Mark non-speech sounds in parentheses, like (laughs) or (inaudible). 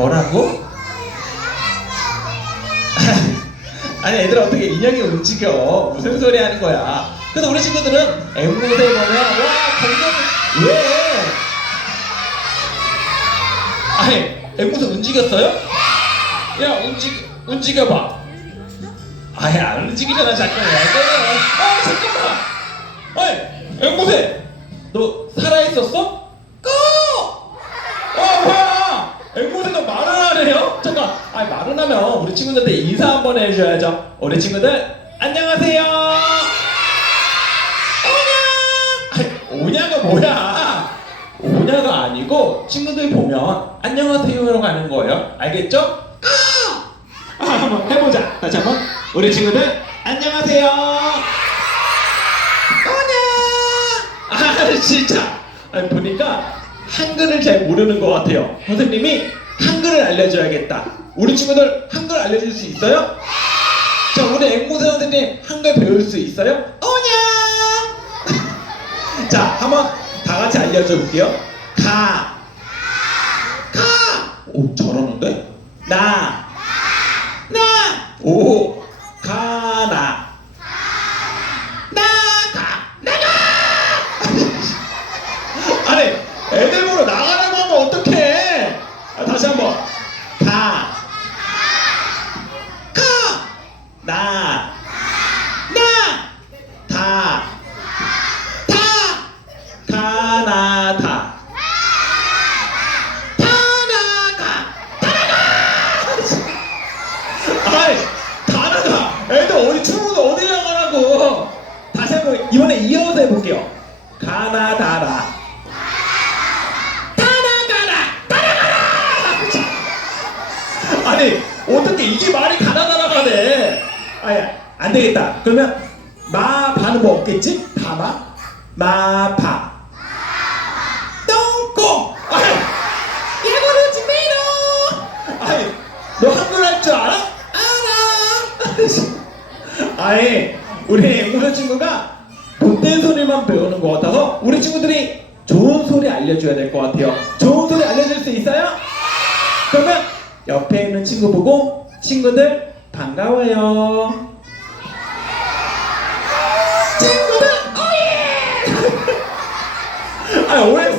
뭐라고? (laughs) 아니 애들 어떻게 인형이 움직여? 무슨 소리 하는 거야? 그래서 우리 친구들은 앵무새 보면 와 감동 왜? 아니 앵무새 움직였어요? 야 움직 움직여봐. 아예 안 움직이잖아 잠깐 왜 그래? 아 잠깐만. 아이 앵무새 너 살아있었어? 꺼! 어 뭐야 앵무새가 말을 하네요? 잠깐 아니 말을 하면 우리 친구들한테 인사 한번 해줘야죠. 우리 친구들 안녕하세요. 오냐? 오냐가 뭐야? 오냐가 아니고 친구들 보면 안녕하세요라고 하는 거예요. 알겠죠? 아, 한번 해보자. 다시 한번. 우리 친구들 안녕하세요. 오냐? 아 진짜. 아니, 보니까 한글을 잘 모르는 것 같아요. 선생님이 한글을 알려줘야겠다 우리 친구들 한글 알려줄 수 있어요? 자 우리 앵무새 선생님 한글 배울 수 있어요? 오냐 (laughs) 자 한번 다 같이 알려줘 볼게요 가 가! 오 잘하는데? 나 나! 오 가나 나가 나가 (laughs) 아니 애들 보러 나가라고 하면 어떡해 아, 다시 한번 가 가! 나! 나! 다! 다! 가나다 다나가 아이 다나가 애들 어디 나가라고? 다시 한번 이번에 이어서 해볼게요. 가나다라. 다나가라! 다나가라! 아니 어떻게 이게 말이 가나다라가네 아야 안 되겠다. 그러면 마파는 뭐 없겠지? 다마? 마파 똥꼬! 아이! 야구르지 메로 아이 너 한글 할 줄 알아? 아이 우리 앵무새 친구가 못된 소리만 배우는 것 같아서 우리 친구들이 좋은 소리 알려줘야 될 것 같아요. 좋은 소리 알려줄 수 있어요? 그러면 옆에 있는 친구 보고 친구들 반가워요. 친구들 오예! (laughs) 아 오해